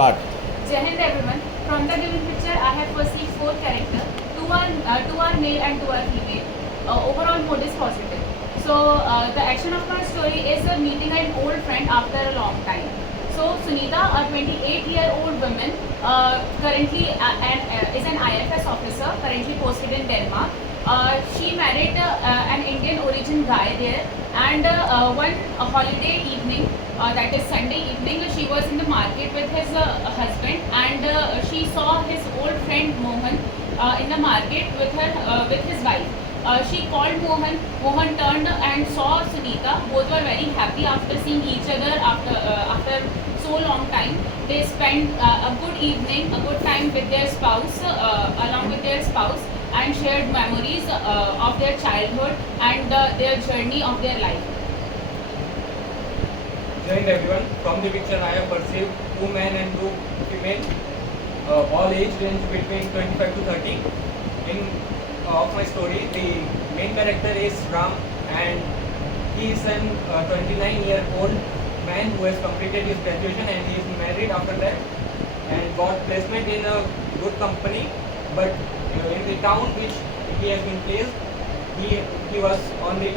Start. Jai Hind everyone. From the given picture, I have perceived four characters. Two are male and two are female. Overall mood is positive. So the action of my story is meeting an old friend after a long time. So Sunita, a 28-year-old woman, currently is an IFS officer, currently posted in Denmark. She married an Indian origin guy there, and one holiday evening, that is Sunday evening, she was in the market with his husband, and she saw his old friend Mohan in the market with his wife. She called Mohan. Mohan turned and saw Sunita. Both were very happy after seeing each other after so long time. They spent a good evening, a good time with their spouse, along with their spouse, and shared memories of their childhood and their journey of their life. Join everyone. From the picture, I have perceived two men and two female, all age range between 25 to 30. In of my story, the main character is Ram, and he is an 29-year-old man who has completed his graduation, and he is married after that and got placement in a good company. But in the town which he has been placed, he was on the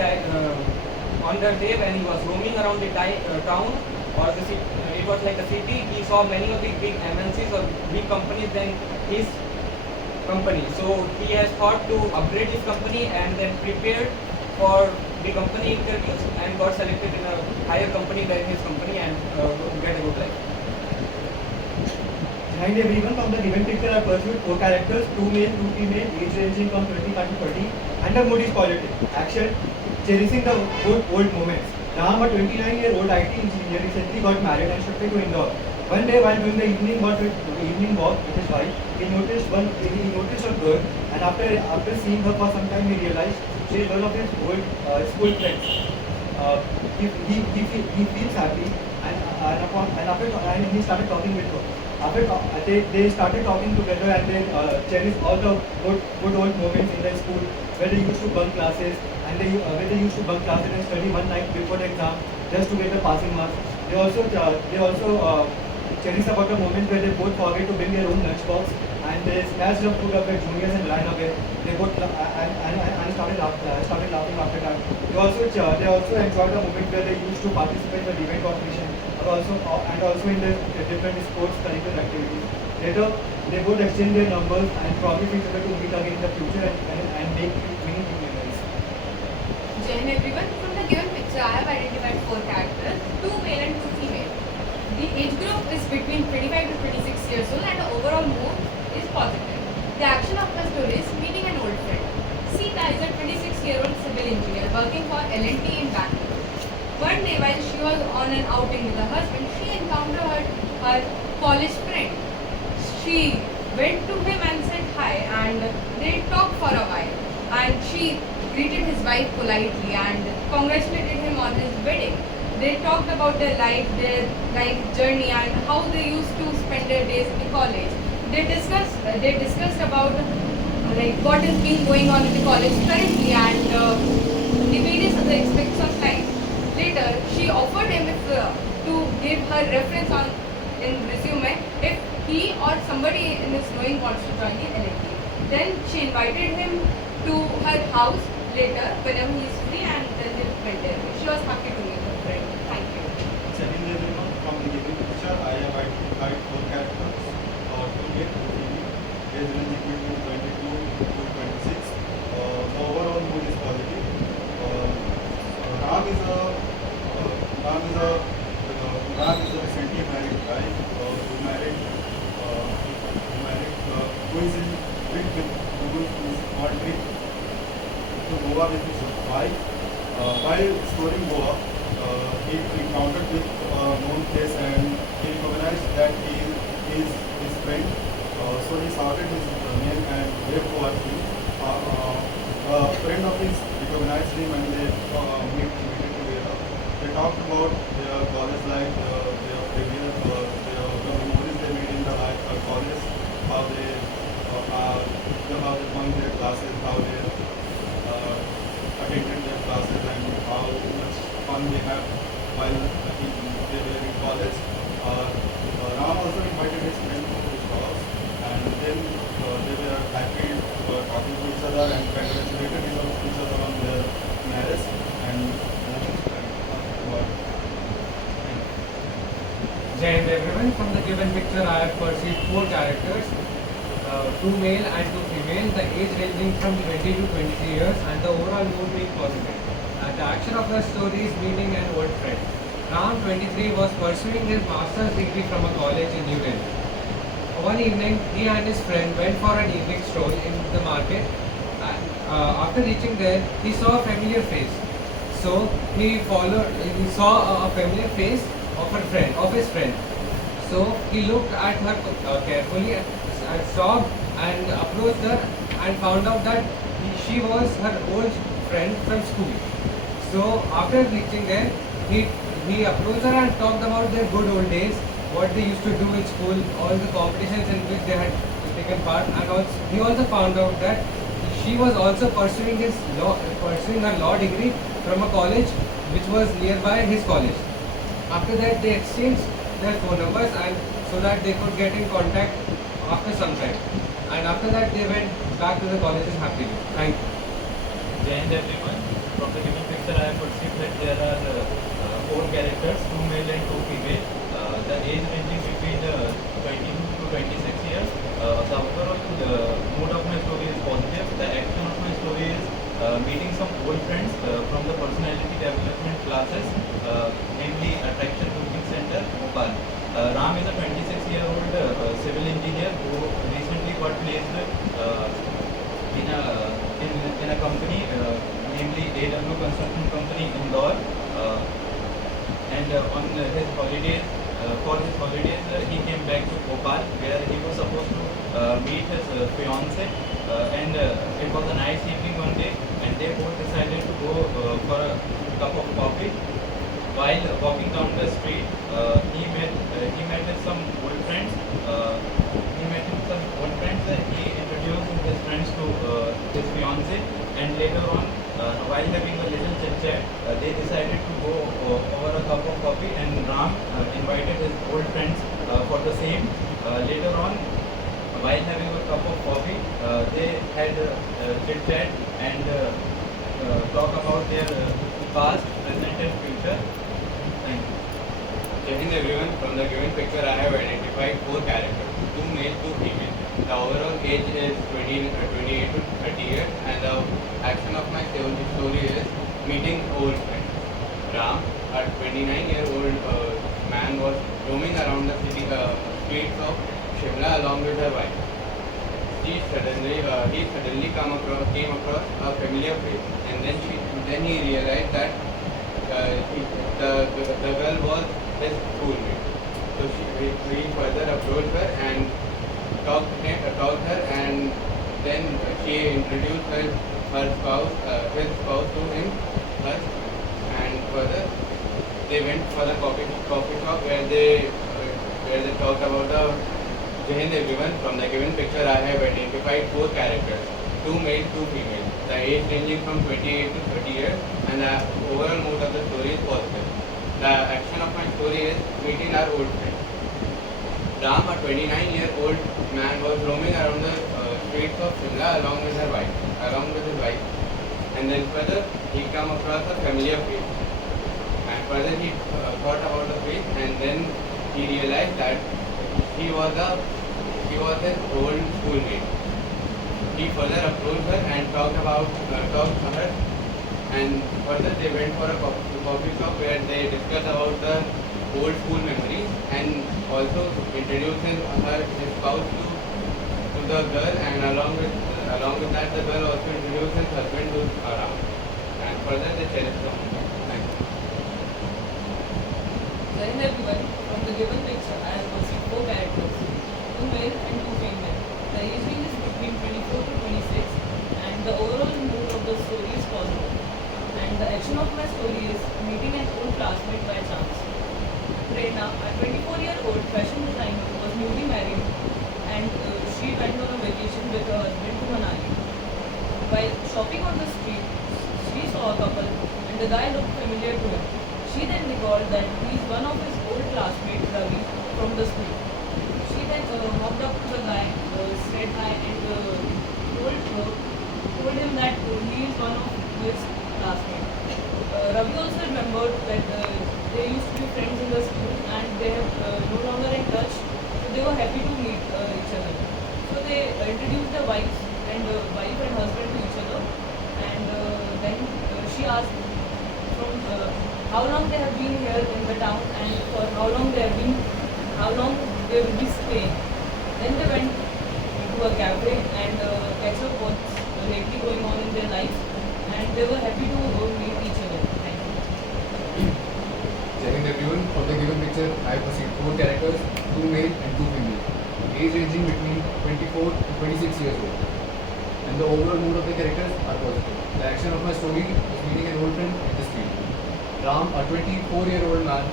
day when he was roaming around the town or the city. It was like a city. He saw many of the big MNCs or big companies than his company. So he has thought to upgrade his company and then prepared for the company interviews and got selected in a higher company than his company and get a good life. Behind everyone, from the given picture are pursued four characters, two male, two female, age ranging from 25 to 30, and the mood is positive. Action, cherishing the good old moments. Ram, a 29-year-old IT engineer, recently got married and shifted to Indore. One day, while doing the evening walk with his wife, he noticed a girl, and after seeing her for some time, he realized she is one of his old school friends. He feels happy, and he started talking with her. They started talking together, and they cherished all the good old moments in their school where they used to bunk classes and study one night before the exam just to get the passing marks. They also cherish about the moment where they both forget to bring their own lunchbox, and they snatched the food of their juniors and ran away. They both started laughing after that. They also enjoyed the moment where they used to participate in the debate competition, and also in the different sports curricular activities. Later, they both exchange their numbers and promise each other to meet again in the future and make meaningful memories. Jai Hind everyone. From the given picture, I have identified four characters, two male and two female. The age group is between 25 to 26 years old, and the overall mood is positive. The action of the story is meeting an old friend. Sita is a 26-year-old civil engineer working for L&T in Bangalore. One day, while she was on an outing with her husband, she encountered her college friend. She went to him and said hi, and they talked for a while. And she greeted his wife politely and congratulated him on his wedding. They talked about their life journey, and how they used to spend their days in the college. They discussed about what is being going on in the college currently, and the various other aspects of life. Later, she offered him to give her reference in resume if he or somebody in his knowing wants to join the L&T. Then she invited him to her house later whenever he is free, and then they went there. She was happy to meet her friend. Thank you. Second everyone, from the given picture, I have identified four characters, two male, two female, age range between 22 to 26. The overall mood is positive. Ram is a recently married guy who is in trip who is on trip to Goa with his wife. While exploring Goa, he encountered with a known face, and he recognized that he is his friend. So he shouted his name and waved towards him. A friend of his recognized him, and they meet together. They talked about their college life, their career, the memories they made in the college, how they bunked their classes, how they attended their classes, and how much fun they had while they were in college. Ram also invited from the given picture, I have perceived four characters, two male and two female, the age ranging from 20 to 23 years, and the overall mood being positive. The action of the story is meeting an old friend. Ram, 23, was pursuing his master's degree from a college in New Delhi. One evening, he and his friend went for an evening stroll in the market. After reaching there, he saw a familiar face. So he saw a familiar face of his friend. So he looked at her carefully and stopped and approached her and found out that she was her old friend from school. So after reaching there, he approached her and talked about their good old days, what they used to do in school, all the competitions in which they had taken part, and he also found out that she was also pursuing her law degree from a college which was nearby his college. After that, they exchanged their phone numbers and so that they could get in contact after some time. And after that, they went back to the colleges happily. Thank you. Jai Hind everyone. From the given picture, I have perceived that there are four characters, two male and two female. The age ranging between 22 to 26 years. The overall mood of my story is positive. The action of my story is meeting some old friends from the personality development classes, namely Attraction Coaching Center, Bhopal. Ram is a 26-year-old civil engineer who recently got placed in a company, namely AW Construction Company Indore, and on his holidays, he came back to Bhopal where he was supposed to meet his fiancée, and it was a nice evening one day, and they both decided to go for a cup of coffee. While walking down the street, he met with some old friends. He introduced his friends to his fiancée, and later on, while having a little chit chat, they decided to go over a cup of coffee, and Ram invited his old friends for the same. Later on, while having a cup of coffee, they had chit chat and talk about their past, present, and future. Thank you. Jai Hind everyone. From the given picture, I have identified four characters, two male, two female. The overall age is 28 to 30 years, and the action of my story is meeting old friends. Ram, a 29-year-old man, was roaming around the streets of Shimla along with her wife. He suddenly came across a familiar face, and then he realized that the girl was his schoolmate. So he further approached her and talked her, and then she introduced his spouse to him first, and further they went for the coffee shop where they talked about the. Jai Hind everyone. From the given picture, I have identified four characters, two male, two female. The age ranging from 28 to 30 years, and the overall mood of the story is positive. The action of my story is meeting our old friend. Ram, a 29-year-old man, was roaming around the streets of Shimla along with his wife. And then further, he came across a familiar face. And further, he thought about the face, and then he realized that she was his old schoolmate. He further approached her and talked to her, and further they went for a coffee shop where they discussed about the old school memories, and also introduced his spouse to the girl, and along with that the girl also introduced his husband to Ram, and further they cherished the moment. Thank you. Jai Hind everyone. From the given picture, I have perceived four characters, two male and two female. The age range is between 24 to 26, and the overall mood of the story is positive. And the action of my story is meeting an old classmate by chance. Prerna, a 24-year-old fashion designer, was newly married, and she went on a vacation with her husband to Manali. While shopping on the street, she saw a couple, and the guy looked familiar to her. She then recalled that he is one of his old classmates, Ravi, from the school. She then walked up to the guy, said hi, and told him that he is one of his classmates. Ravi also remembered that they used to be friends in the school, and they have no longer in touch. So they were happy to meet each other. So they introduced their wife and husband to each other, and then she asked from how long they have been here in the town, and for how long they will be staying. Then they went to a cafe and catch up what's lately going on in their lives, and they were happy to meet each other. Thank you. Jai Hind everyone. From the given picture, I have perceived 4 characters, 2 male and 2 female, age ranging between 24 to 26 years old. And the overall mood of the characters are positive. The action of my story is meeting an old friend in the street. Ram, a 24-year-old man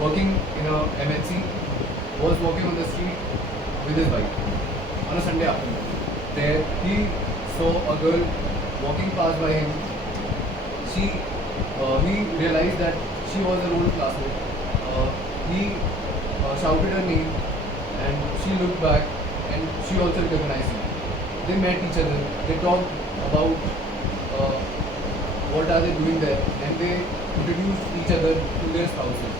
working in a MNC, was walking on the street with his bike on a Sunday afternoon. There he saw a girl walking past by him. He realized that she was an old classmate. He shouted her name, and she looked back, and she also recognized him. They met each other. They talked about what are they doing there, and they introduced each other to their spouses.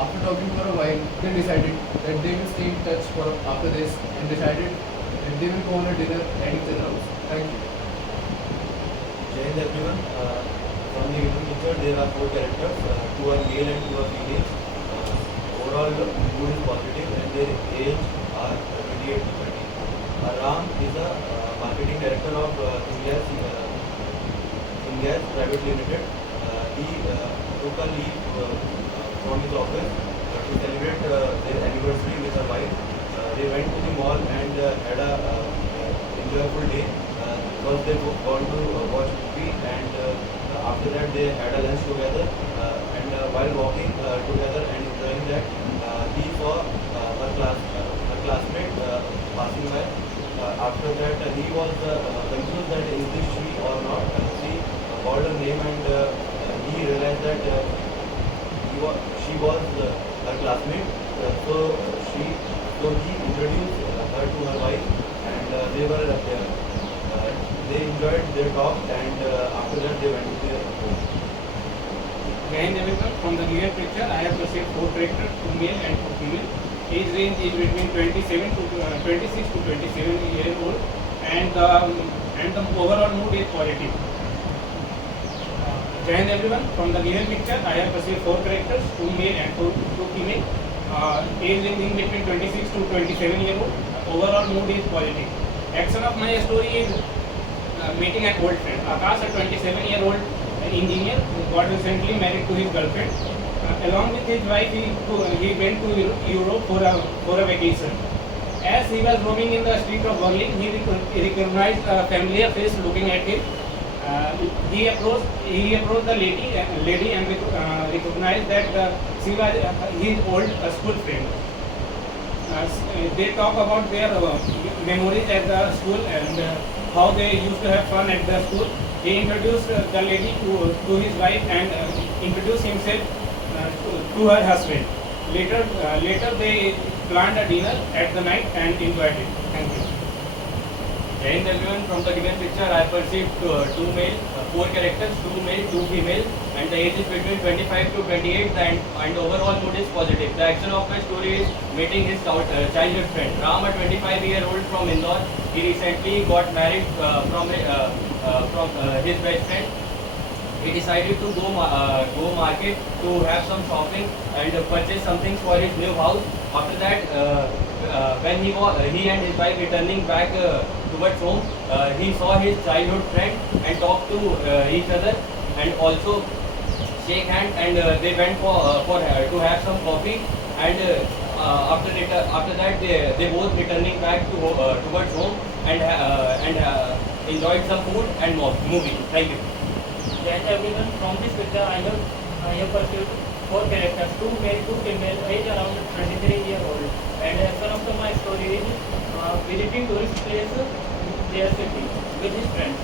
After talking for a while, they decided that they will stay in touch for after this, and decided that they will go on a dinner at each other's house. Thank you. Jai Hind everyone. From the given picture, there are 4 characters, 2 are male and 2 are female. Overall mood is positive and their age are 28 to 30. Ram is a marketing director of India's Private Limited. He took a leave from his office to celebrate their anniversary with her wife. They went to the mall and had a enjoyable day. First they gone to watch movie, and after that they had a lunch together. And while walking together and enjoying that, he saw her classmate passing by. After that he was confused that is this she or not. She called her name, and he realized that she was her classmate. So he introduced her to her wife, and they enjoyed their talk, and after that they went to their home. Jai Hind everyone. From the given picture, I have perceived 4 characters, 2 male and 2 female. Age range is between 26 to 27 years old, and the overall mood is positive. Jai Hind everyone. From the given picture, I have perceived 4 characters, 2 male and 2 female. Age ranging between 26 to 27 years old. Overall mood is positive. Action of my story is meeting an old friend. Akash, a 27-year-old engineer, got recently married to his girlfriend. Along with his wife, he went to Europe for a vacation. As he was roaming in the street of Berlin, he recognized a familiar face looking at him. He approached the lady and recognized that she was his old school friend. They talk about their memories at the school and how they used to have fun at the school. He introduced the lady to his wife and introduced himself to her husband. Later they planned a dinner at the night and enjoyed it. Thank you. Jai Hind everyone. From the given picture, I perceived 2 male, 4 characters, 2 male, 2 female, and the age is between 25 to 28, and overall mood is positive. The action of my story is meeting his childhood friend. Ram, a 25-year-old from Indore, he recently got married from his best friend. He decided to go market to have some shopping and purchase some things for his new house. After that, when he and his wife returning back towards home, he saw his childhood friend and talked to each other and also shake hands, and they went to have some coffee, and after that they both returning back towards home and enjoyed some food and movie. Thank you. Jai Hind everyone. From this picture, I have perceived 4 characters, 2 male, 2 female, age around 23-year-old. And the action of my story is visiting tourist place, their city, with his friends.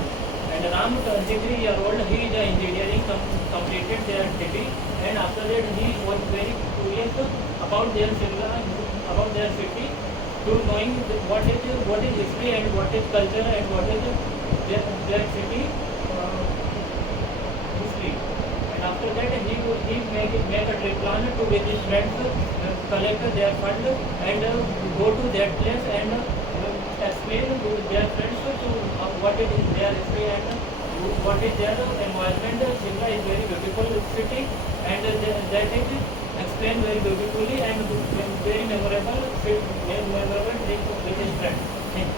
And Ram, 23-year-old, he is engineering, completed their degree, and after that he was very curious about their city, to knowing what is history and what is culture and what is their city history. And after that he make a trip plan to with his friends, collect their fund and go to that place and explain to their friends to what is their history and what is their environment. Shimla is very beautiful city and that is explained very beautifully and very memorable trip with his friends. Thank you.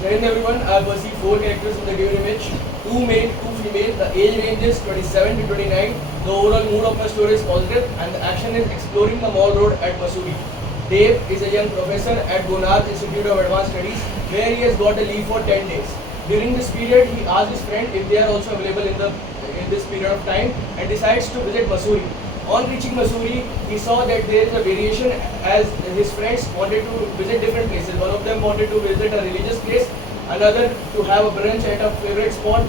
Hello everyone, I have perceived 4 characters in the given image, 2 male, 2 female, the age range is 27 to 29, the overall mood of my story is positive and the action is exploring the mall road at Mussoorie. Dave is a young professor at Gonad Institute of Advanced Studies where he has got a leave for 10 days. During this period, he asked his friend if they are also available in this period of time and decides to visit Mussoorie. On reaching Mussoorie, he saw that there is a variation as his friends wanted to visit different places. One of them wanted to visit a religious place, another to have a brunch at a favorite spot,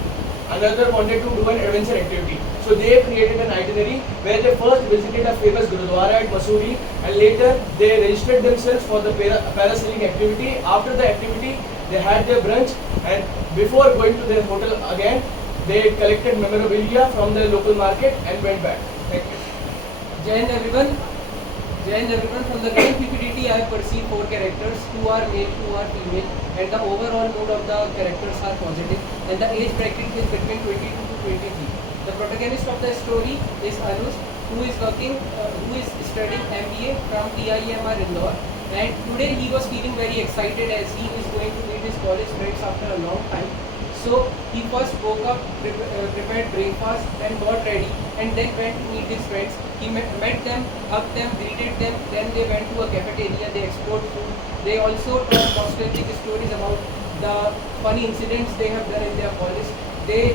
another wanted to do an adventure activity. So they created an itinerary where they first visited a famous Gurudwara at Mussoorie and later they registered themselves for the parasailing activity. After the activity, they had their brunch and before going to their hotel again, they collected memorabilia from the local market and went back. Thank you. Jai Hind everyone. From the given PPDT I have perceived 4 characters, 2 are male, 2 are female and the overall mood of the characters are positive and the age bracket is between 22 to 23. The protagonist of the story is Anush who is studying MBA from TIMR Indore and today he was feeling very excited as he is going to meet his college friends after a long time. So he first woke up, prepared breakfast, then got ready and then went to meet his friends. He met them, hugged them, greeted them, then they went to a cafeteria, they explored food. They also told nostalgic stories about the funny incidents they have done in their college. They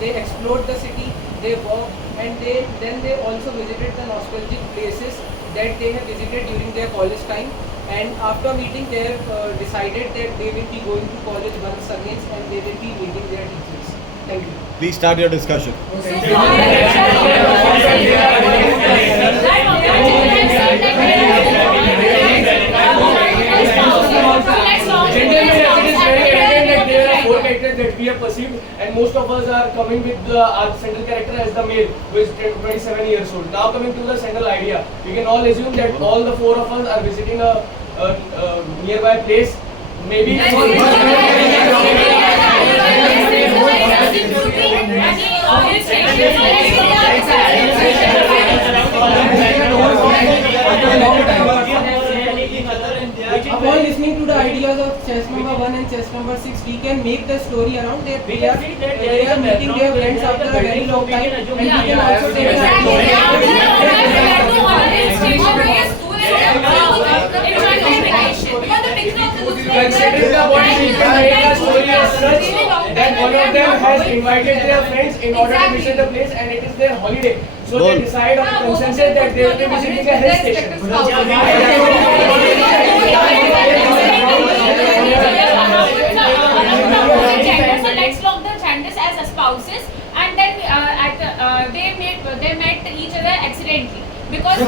explored the city, they walked and then they also visited the nostalgic places that they have visited during their college time. And after meeting, they have decided that they will be going to college once again and they will be meeting their teachers. Thank you. Please start your discussion. That we have perceived and most of us are coming with our central character as the male who is 27 years old. Now coming to the central idea, we can all assume that all the 4 of us are visiting a nearby place. Maybe upon listening to the ideas of chess number 1 and chess number 6, we can make the story around that they are meeting their friends after a very long time and we can also take an considering the one people made the story as such that one of them has invited their friends in order to visit the place and it is their holiday. So they decide on the consensus that they will be visiting a hill station. So let's log the genders as spouses and then they met each other accidentally because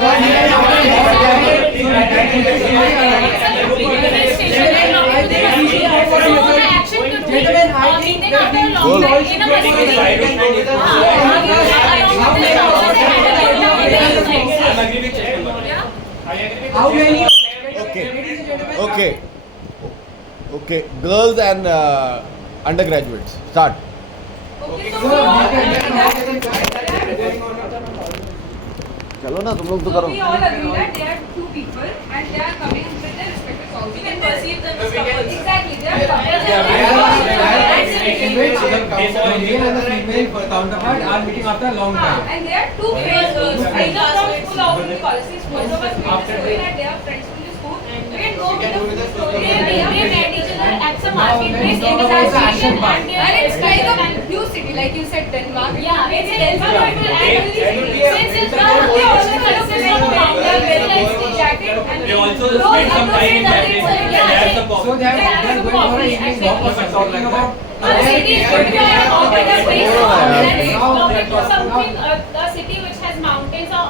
Okay. Girls and undergraduates. Start. चलो ना तुम लोग तो करो. We all agree that there are 2 people and they are coming with their respective spouses. We can perceive them as couples. Exactly, they are couples. male and the female counterpart are meeting after a long time. And there are 2 friends from school out in the colleges. Most of us meet the story that they are friends from the school. We can go with the story. they met each other at some marketplace in the station and it's like a new city, like you said, Denmark. yeah, it's a Denmark and since it's not they also consider very jacket and They also spend some time in that place and they have some So they are going for an evening walk or something like that. a city is going to be a mountainous place talking to something a city which has mountains or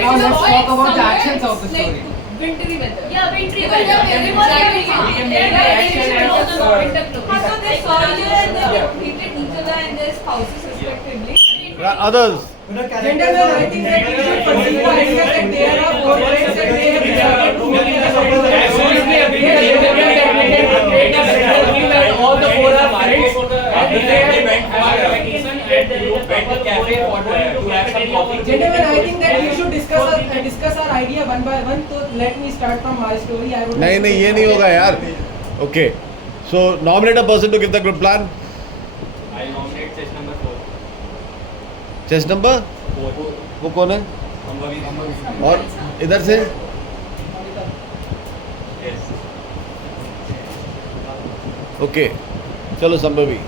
Now let's talk about the actions of the story. Wintry weather. yeah wintry Because weather they are because very winter clothes So they saw each other and they greeted each other and their spouses respectively. Others. Gentlemen, I think that we should perceive the idea that there are four friends and they have decided to meet in all the four are friends and they went for a vacation and went to cafe to have some coffee. Gentlemen, I think that we should discuss our idea one by one. So let me start from my story. I would नहीं नहीं ये नहीं होगा यार. Okay. So nominate a person to give the group plan. I nominate chess number 4. Chess number 4. वो कौन है? Ambhavi. और इधर से Yes. ओके चलो Shambhavi.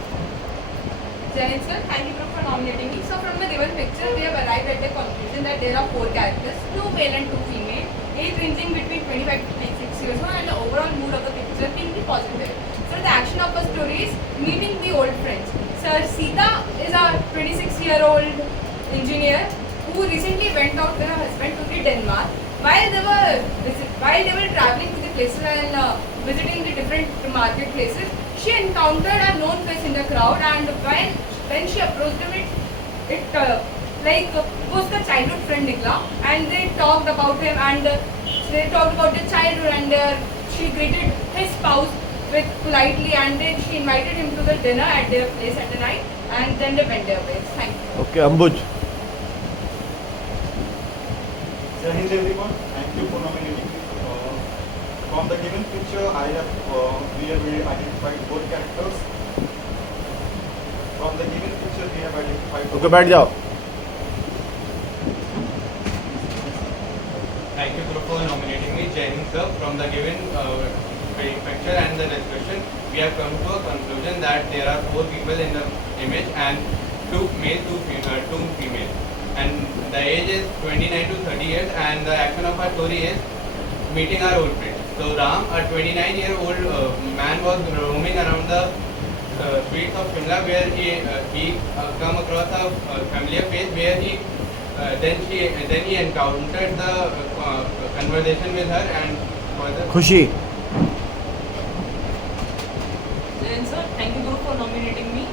Jain sir, thank you for nominating me. So from the given picture, we have arrived at the conclusion that there are 4 characters, 2 male and 2 female, age ranging between 25 to 26 years old, and the overall mood of the picture being the positive. So the action of the story is meeting the old friends. Sir Sita is a 26-year-old engineer who recently went out with her husband to the Denmark. While they were traveling to the places and visiting the different market places, she encountered a known face in the crowd, and when she approached him, it was the childhood friend Nikla, and they talked about him and they talked about their childhood, and she greeted his spouse with politely, and then she invited him to the dinner at their place at the night, and then they went their ways. Thank you. Okay, Ambuj. Jai Hind everyone, thank you for nominating me. From the given picture, I have we have identified 4 characters. From the given picture, we have identified. Okay, बैठ जाओ. Thank you for nominating me, Jai Hind sir. From the given picture and the discussion, we have come to a conclusion that there are 4 people in the image and 2 male, 2 female. And the age is 29 to 30 years, and the action of our story is meeting our old friends. So Ram, a 29-year-old man, was roaming around the streets of Shimla, where he come across a familiar face, where then he encountered the conversation with her and further. खुशी. Then sir, thank you for nominating me.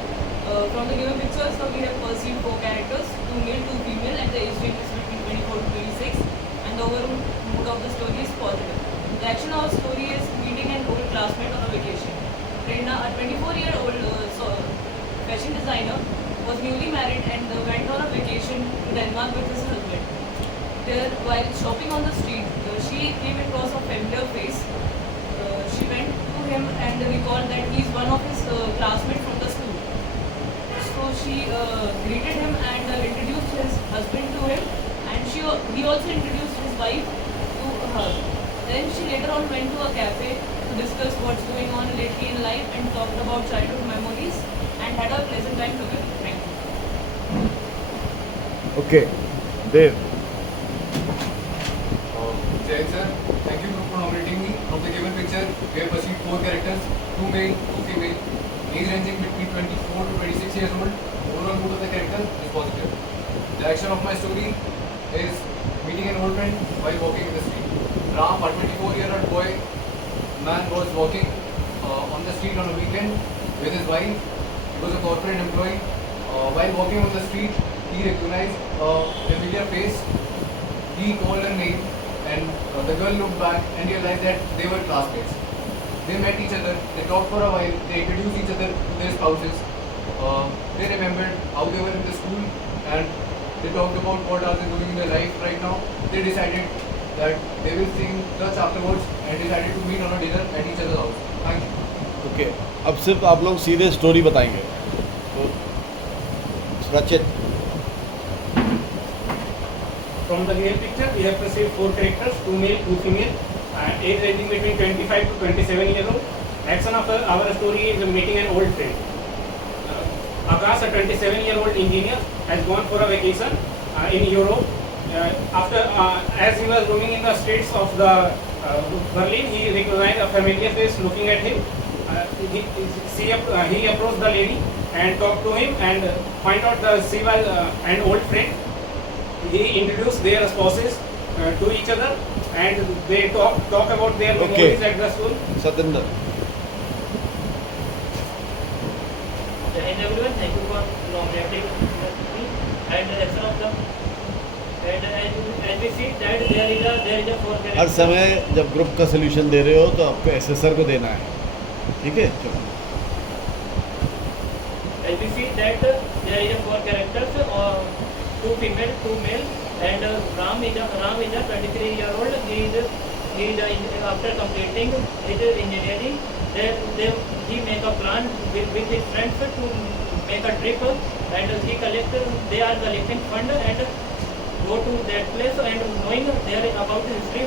From the given picture, so we have perceived 4 characters, 2 male, 2 female, and the age range is between 24 to 26, and the overall mood of the story is positive. The action of the story is meeting an old classmate on a vacation. Prerna, a 24-year-old fashion designer, was newly married and went on a vacation to Denmark with his husband. There, while shopping on the street, she came across a familiar face. She went to him and recalled that he is one of his classmates from the school. So she greeted him and introduced his husband to him, and he also introduced his wife to her. Then she later on went to a cafe to discuss what's going on lately in life and talked about childhood memories and had a pleasant time together. Thank you. Okay, Dev. Jai sir, thank you for nominating me. From the given picture, we have perceived 4 characters, 2 male, 2 female, age ranging between 24 to 26 years old. Overall mood of the character is positive. The action of my story is meeting an old friend while walking in the street. Ram, a 24-year-old man, was walking on the street on a weekend with his wife. He was a corporate employee. While walking on the street, he recognized a familiar face. He called her name, and the girl looked back and realized that they were classmates. They met each other, they talked for a while, they introduced each other to their spouses. They remembered how they were in the school, and they talked about what are they doing in their life right now. They decided that they will sing touch afterwards and decided to meet on a dinner at each other's house. Thank you. Okay, अब सिर्फ आप लोग सीधे story बताएंगे. तो रचित. From the given picture, we have perceived 4 characters, 2 male, 2 female, age ranging between 25 to 27 years old. Action of our story is meeting an old friend. Akash, a 27-year-old engineer, has gone for a vacation in Europe. As he was roaming in the streets of the Berlin, he recognized a familiar face looking at him. He approached the lady and talked to him and find out that she was an old friend. He introduced their spouses to each other, and they talk about their memories at the school. Satinder. Hello everyone, thank you for nominating me. and action of the and as we see that there is a four her character. समय जब group का solution दे रहे हो तो आपको assessor को देना है, ठीक है? चलो। As we see that there is a four characters, two female, two male, and Ram is a 23-year-old. He is after completing his engineering. He make a plan with his friends to make a trip, and they are collecting fund and go to that place and knowing there about the history,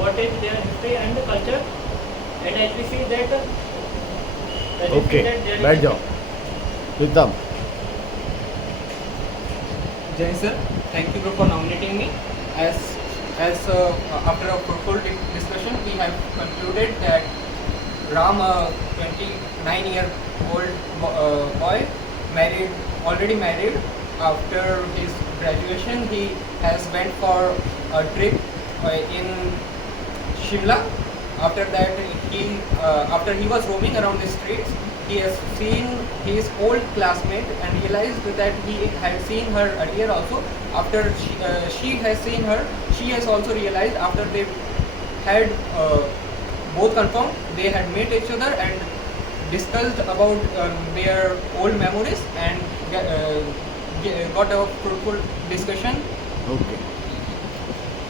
what is their history and culture. And as we see that. Okay, बैठ जाओ। प्रीतम। Jai sir, thank you for nominating me. As after a fruitful discussion, we have concluded that Ram, a 29-year-old boy, already married. After his graduation, he has went for a trip in Shimla. After that, after he was roaming around the streets, he has seen his old classmate and realized that he had seen her earlier also. After she has seen her, she has also realized after they had both confirmed, they had met each other and discussed about their old memories and got a fruitful discussion. Okay.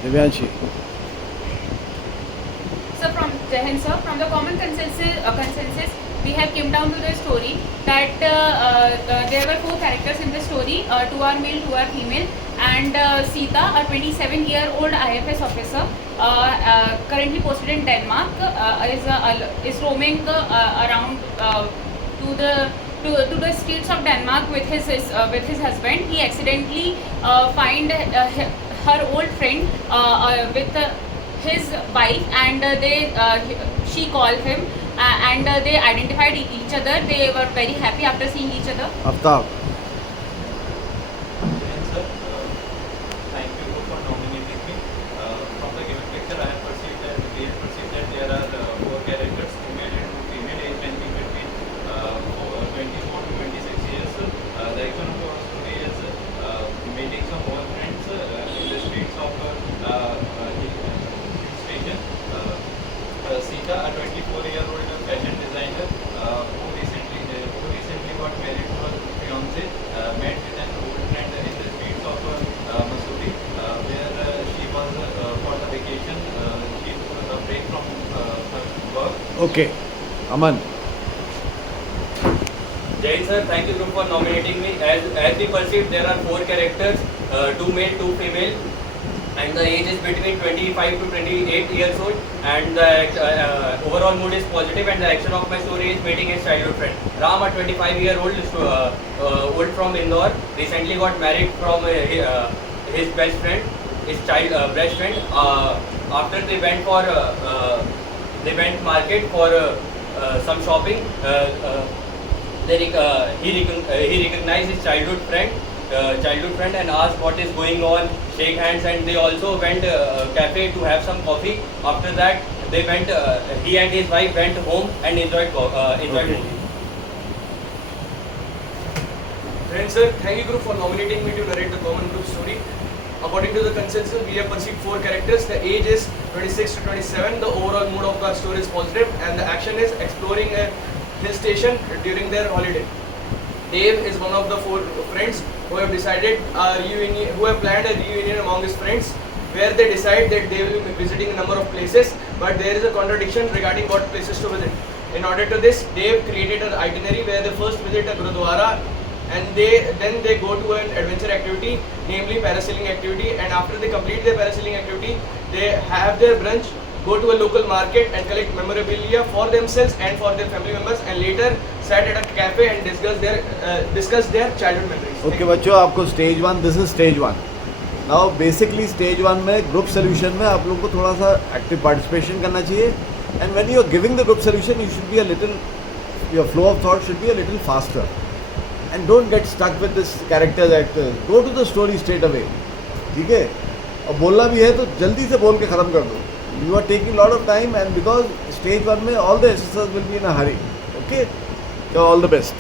Divyanshi. So from Jahan sir, from the common consensus, we have came down to the story that there were four characters in the story. Two are male, two are female, and Sita, a 27-year-old IFS officer, currently posted in Denmark, is roaming around to the streets of Denmark with his husband. He accidentally find her old friend with his wife, and she called him, and they identified each other. They were very happy after seeing each other. Aftab. Sir, thank you for nominating me. From the given picture, I have perceived that there are four characters, two male and two female, age ranging between 24 to 26 years. The action of our story is meeting some old friends in the streets of hill station. Sita, a 24-year-old fashion designer who recently got married to her fiance, met with an old friend in the streets of Missouri, where she was for the vacation. She took a break from her work. Okay. Aman. Jai sir, thank you for nominating me. As we perceived, there are four characters, two male, two female, and the age is between 25 to 28 years old, and the overall mood is positive, and the action of my story is meeting his childhood friend. Ram, a 25-year-old old from Indore, recently got married from his best friend, his best friend. After they went market for some shopping. He recognized his childhood friend and asked what is going on, shake hands, and they also went cafe to have some coffee. After that, they went. He and his wife went home and enjoyed movie. Friends, sir, thank you group for nominating me to narrate the common group story. According to the consensus, we have perceived four characters. The age is 26 to 27. The overall mood of the story is positive, and the action is exploring a hill station during their holiday. Dave is one of the four friends who have decided who have planned a reunion among his friends, where they decide that they will be visiting a number of places, but there is a contradiction regarding what places to visit. In order to this, Dave created an itinerary where they first visit a Gurudwara, and then they go to an adventure activity, namely parasailing activity, and after they complete their parasailing activity, they have their brunch, go to a local market and collect memorabilia for themselves and for their family members, and later sat at a cafe and discuss their childhood memories. Okay बच्चों, आपको stage 1, this is stage 1. Now basically stage 1 में group solution में आप लोगों को थोड़ा सा active participation करना चाहिए, and when you are giving the group solution, you should be a little, your flow of thought should be a little faster, and don't get stuck with this characters actors. Go to the story straight away. ठीक है? और बोलना भी है तो जल्दी से बोल के खत्म कर दो. You are taking a lot of time, and because stage 1 में all the SSS will be in a hurry. Okay? So all the best.